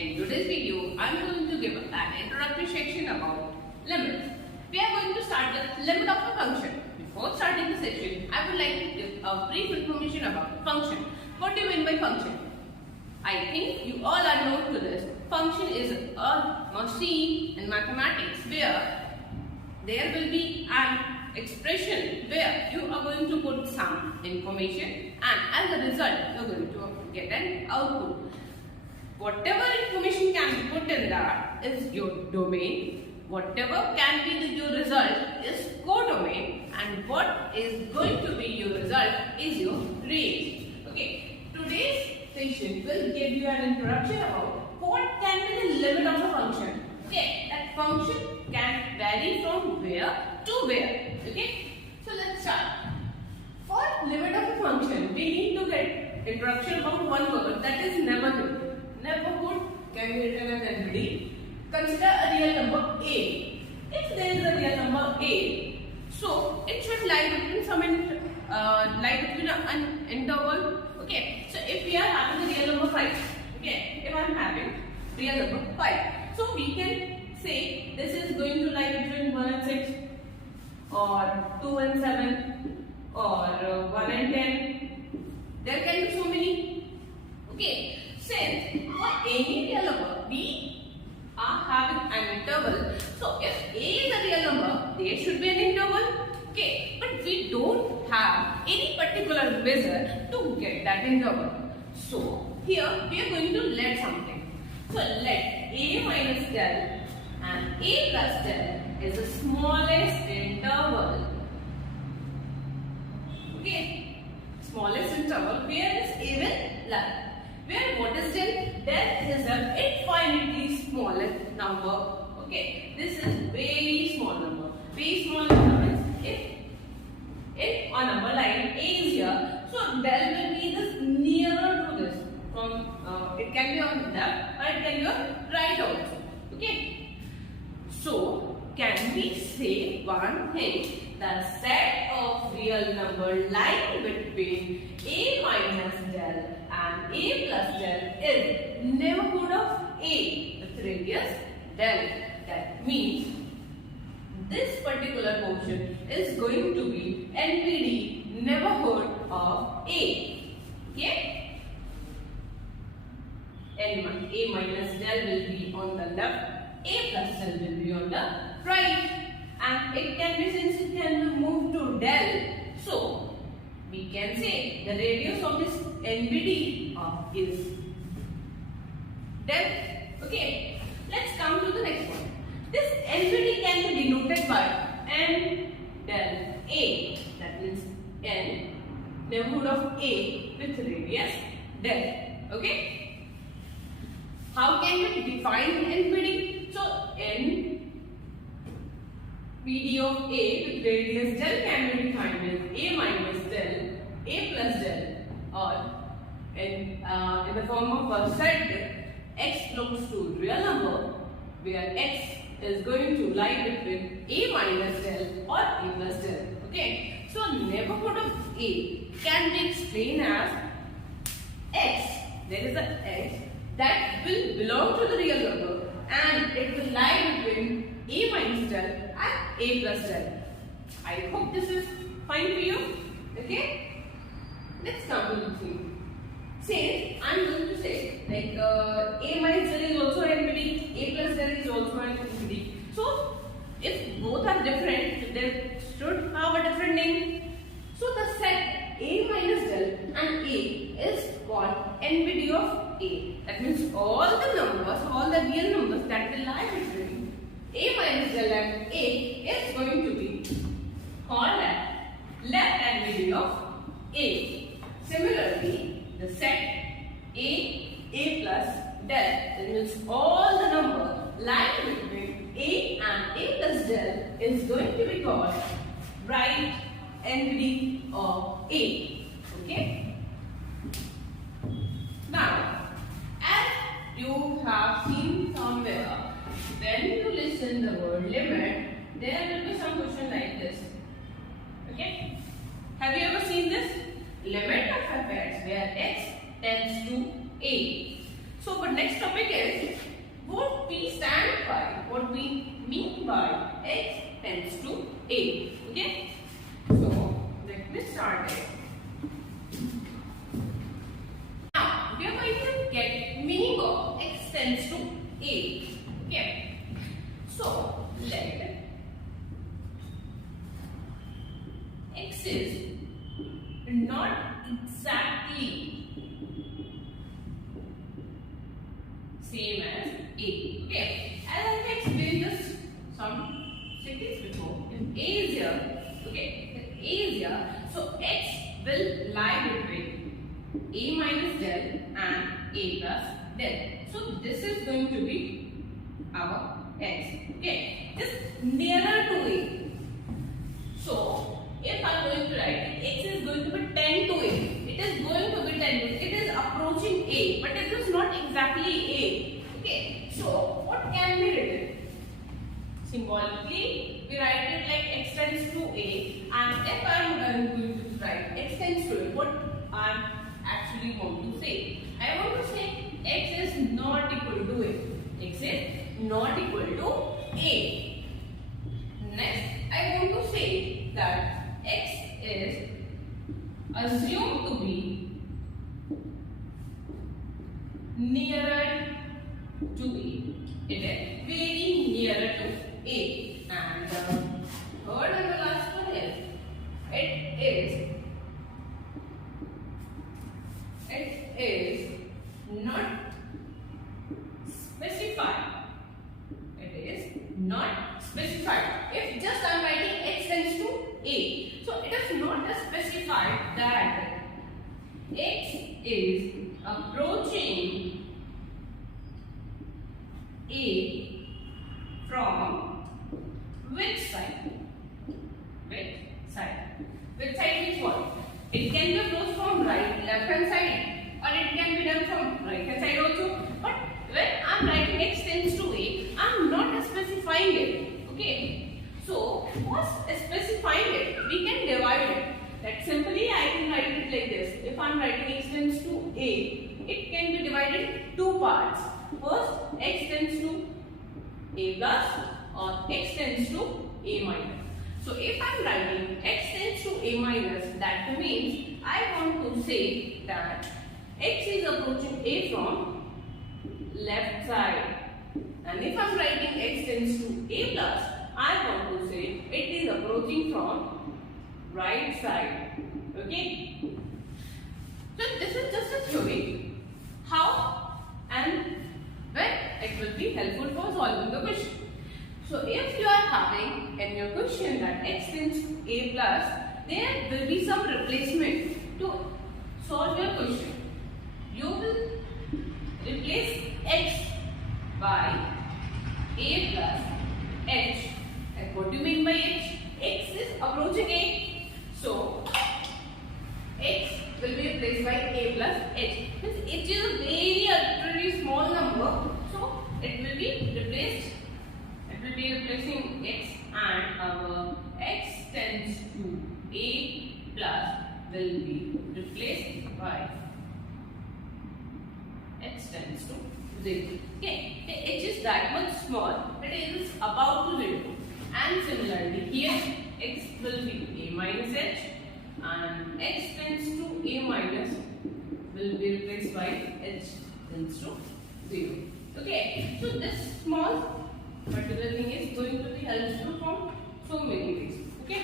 In today's video, I am going to give an introductory section about limits. We are going to start with limit of a function. Before starting the section, I would like to give a brief information about function. What do you mean by function? I think you all are known to this. Function is a machine in mathematics where there will be an expression where you are going to put some information and as a result you are going to get an output. Whatever information can be put in that is your domain. Whatever can be your result is codomain, and what is going to be your result is your range. Okay, today's session will give you an introduction about what can be the limit of a function. Okay, that function can vary from where to where. Okay, so let's start. For limit of a function, we need to get introduction about one word, that is neighborhood. Neighborhood can be written as NBD. Consider a real number A. If there is a real number A, so it should lie between an interval. Okay, so if we are having a real number 5, okay, if I am having real number 5, so we can say this is going to lie between 1 and 6, or 2 and 7, or 1 and 10. There can be so many. Okay, since for any real number we are having an interval, so if A is a real number, there should be an interval. Okay, but we don't have any particular measure to get that interval. So here we are going to let something. So let A minus del and A plus del is the smallest interval. Okay, smallest interval where is A will lie. Where what is del? Del is an infinitely smallest number. Okay, this is very small number. Very small number means if a number like A is here, so del will be this nearer to this. From it can be on left or it can be on right also. Okay. So can we say one thing? The set of real number lying between A minus del and A plus del is neighborhood of A with radius del. That means this particular portion is going to be NPD, neighborhood of A. Okay? A minus del will be on the left, A plus del will be on the right. And it can be, since it can be moved to del, so we can say the radius of this NBD is del. Okay, let's come to the next one. This NBD can be denoted by N del A, that means N, neighborhood of A with radius del. Okay, how can we define NBD? So N PD of A with radius del can be defined as A minus del, A plus del, or in the form of a set x belongs to real number where x is going to lie between A minus del or A plus del. Okay, so neighborhood of A can be explained as x. There is a x that will belong to the real number and it will lie between A minus del and A plus del. I hope this is fine for you. Okay, let's come to the thing. Since I am going to say like A minus del is also NPD, A plus del is also an NPD. So if both are different, they should have a different name. So the set A minus del and A is called NPD of A. That means all the numbers, all the real numbers that will lie between A minus del and A is going to be called as left NBD of A. Similarly, the set A plus del, that means all the numbers lying between A and A plus del is going to be called right NBD of A. Okay? Now, as you have seen somewhere, when you listen the word limit, there will be some question like this. Okay? Have you ever seen this? Limit of f(x) where x tends to a. So So, but next topic is what we stand by, what we mean by x tends to a. Okay. So, let me start it. Now, we are going to get meaning of x tends to a. Okay. So, let x is not exactly same as a. Okay. As I have explained this some seconds before, if a is here, okay, if a is here, so x will lie between a minus del and a plus del. So this is going to be our x. Okay, just nearer to a. So if I am going to write it, x is going to be 10 to a. It is going to be 10 to a. It is approaching a, but it is not exactly a. Okay, so what can be written? Symbolically, we write it like x tends to a, and if I am going to write x tends to a, what I am actually want to say? I want to say x is not equal to a. X is not equal to a. Next, I want to say that x is assumed to be nearer to a. It is very nearer to a. And the third and the last one is it is not specified. It is not specified. If just I am writing x tends to a, so it is not specified that x is approaching a from which side? Which side? Which side means what? It can be approached from right, left hand side, or it can be done from right hand side also. But when I am writing x tends to a, I am not specifying it. Okay. So for specifying it, we can divide it. That simply I can write it like this. If I am writing x tends to a, it can be divided in two parts. First, x tends to a plus or x tends to a minus. So if I am writing x tends to a minus, that means I want to say that x is approaching a from left side. And if I am writing x tends to a plus, I want to say it is approaching from right side. Okay. So this is just a theory. How and when it will be helpful for solving the question. So if you are having in your question that x tends to a plus, there will be some replacement to solve your question. You will replace x by a plus h. And what do you mean by h? X is approaching a. So x will be replaced by a plus h. Since h is a very arbitrary small number, so it will be replaced. It will be replacing x, and our x tends to a plus will be replaced by x tends to 0. Okay, h is that much small that it is about to 0. And similarly here x will be a minus h, and x tends to a minus will be replaced by h tends to 0. Okay, so this small particular thing is going to be helpful from so many ways. Okay.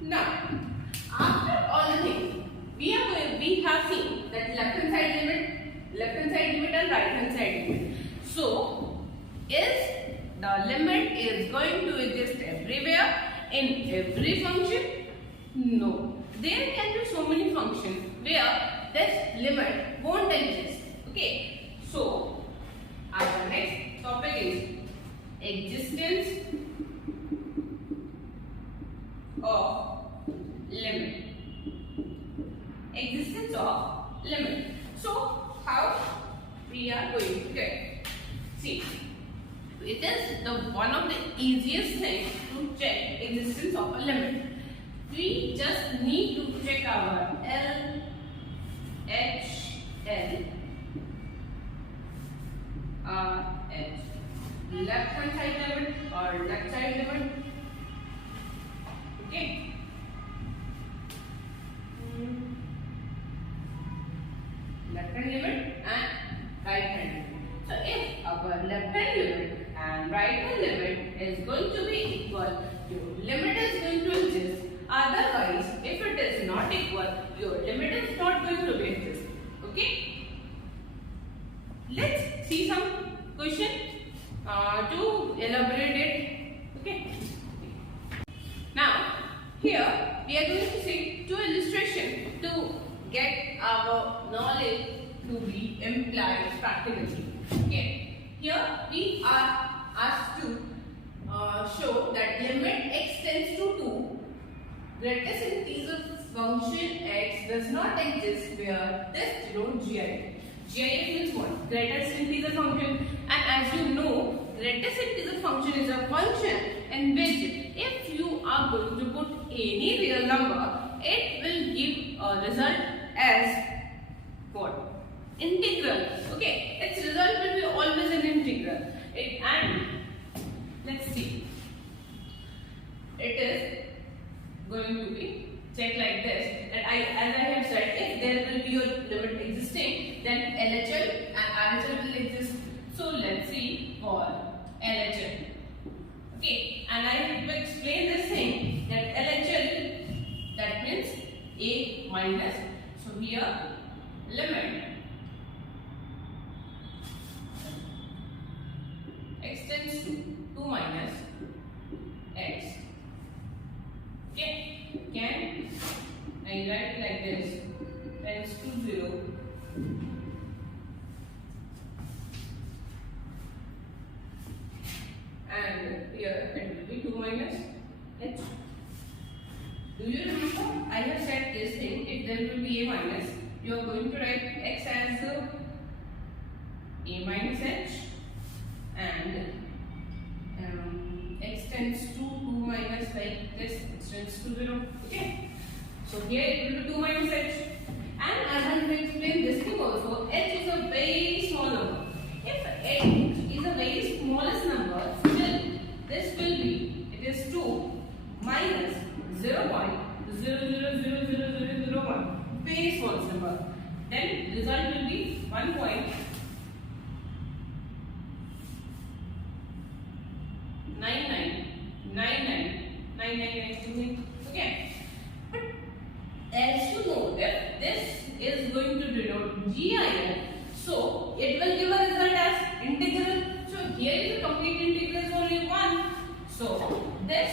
Now, after all the things, we have seen that left hand side limit and right hand side limit. So, is the limit is going to exist everywhere in every function? No. There can be so many functions where this limit won't exist. Okay. So, our next topic is existence of limit. Existence of limit. So, how we are going to get? See, it is the one of the easiest things to check existence of a limit. We just need to check our L, H L R H. Left hand side limit or left side limit. Okay. Left hand limit and right hand limit. So if our left hand limit and right hand limit is going to be equal, your limit is going to exist. Otherwise, if it is not equal, your limit is not going to be exist. Okay. Let's see some question to elaborate it. Okay. Now here we are going to see two illustration to get our knowledge to be implied practically. Okay. Here we are asked to show that limit x tends to 2, greatest integer function x does not exist where this denotes GIF. GIF means what? Greatest integer function, and as you know, greatest integer function is a function in which if you are going to put any real number, it will give a result as what? Integral. Okay, its result will be always an integral. And let's see, it is going to be checked like this, that as I have said, if there will be a limit existing, then LHL and RHL will exist. So let's see for LHL. Okay, and I have to explain this thing that LHL, that means A minus. So here limit x tends to 2 minus x. Okay, can I write like this, tends to 0 and here it will be 2 minus h. Do you remember I have said this thing, if there will be a minus, you are going to write x as a minus h and x tends to 2 minus like this, x tends to 0. Okay, so here it will be 2 minus h, and I want to explain this thing also. H is a very small number. If h is a very smallest number, still this will be, it is 2 minus 0.000001, very small number. Then result will be 1.9999. Okay, but as you know, if this is going to denote GIF, so it will give a result as integral. So here is a complete integral is only 1. So this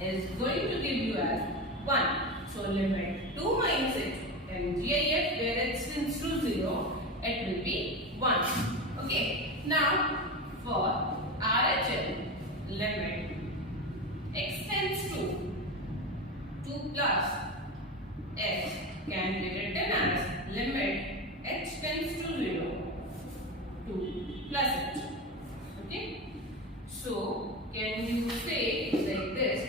is going to give you as 1. So limit 2 minus h and GIF where x tends to 0, it will be 1. Okay, now for RHL, limit x tends to 2 plus h can be written as limit h tends to 0 to plus h. Okay, so can you say like this?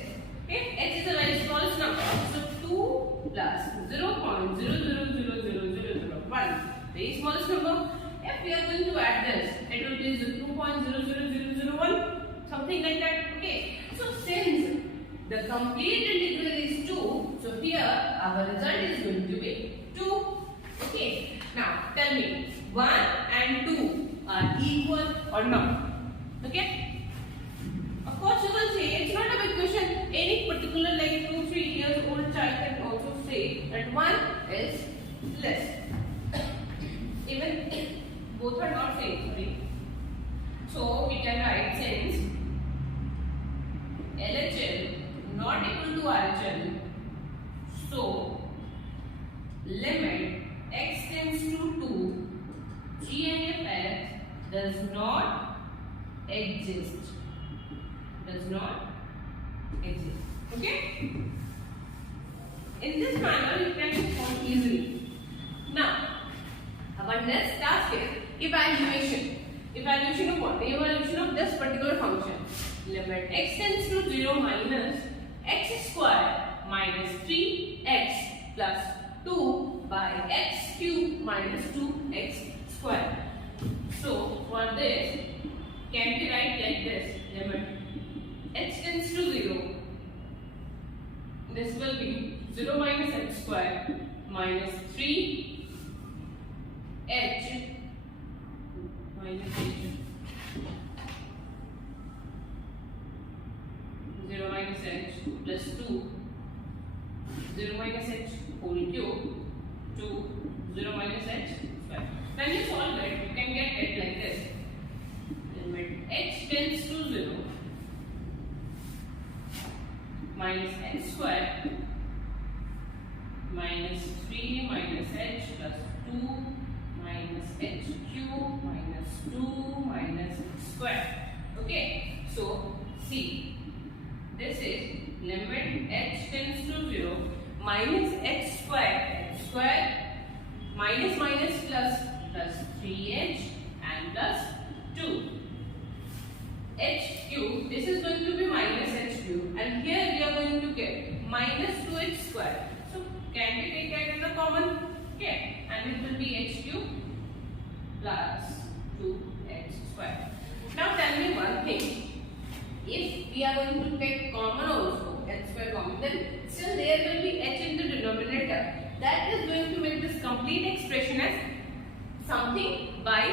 Okay, h is a very smallest number, so 2 plus 0.000001, very smallest number. If we are going to add this, it will be 2.00001, something like that. Okay, so since the complete integral is 2, so here our result is going to be 2. Okay, now tell me, 1 and 2 are equal or not? Okay, of course you will say it's not a big question. Any particular like 2-3 years old child can also say that 1 is less. Even if both are not same, sorry. So we can write, since LHL not equal to RHL, so limit x tends to 2, GIF does not exist. Does not exist. Okay? In this manner you can perform easily. Now, our next task is evaluation. Evaluation of what? Evaluation of this particular function. Limit x tends to 0 minus x square minus 3x plus 2 by x cube minus 2x square. So for this, can we write like this? Limit h tends to 0. This will be 0 minus x square minus 3 h minus h. 0 minus h plus 2, 0 minus h whole cube to 0 minus h square. When you solve it, you can get it like this. Limit h tends to 0 minus x square minus 3 minus h plus 2 minus h cube minus 2 minus x square. Okay, so see. This is limit h tends to 0 minus x square minus minus plus 3h and plus 2 h cube. This is going to be minus h cube and here we are going to get minus 2h square. So can we take that as a common? Okay, and it will be h cube plus 2h square. Now tell me one thing. If we are going to take common also, h square common, then still there will be h in the denominator. That is going to make this complete expression as something by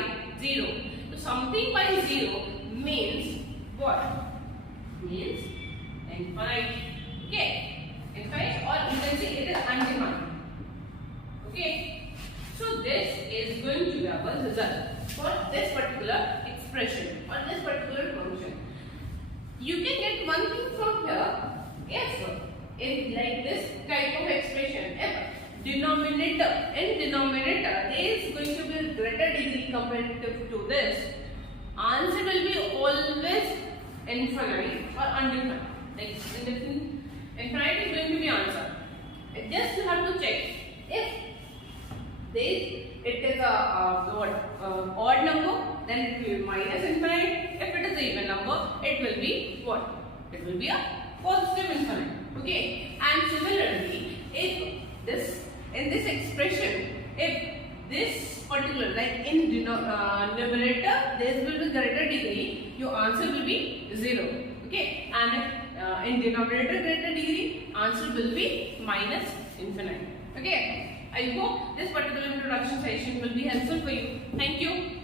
0. So something by 0 means what? Means infinite. Okay, infinite, or you can say it is undefined. Okay, so this is going to be our result for this particular expression or this particular function. You can get one thing from here. If like this type of expression, if denominator there is going to be a greater degree comparative to this, answer will be always infinite or undefined. Like infinite is going to be answer. Just you have to check if it is a odd number, then it will be minus infinite. If it is an even number, it will be what? It will be a positive infinite. Okay, and similarly, if this in this expression, if this particular like in numerator there will be greater degree, your answer will be 0. Okay, and in denominator greater degree, answer will be minus infinite. Okay, I hope this particular introduction session will be helpful for you. Thank you.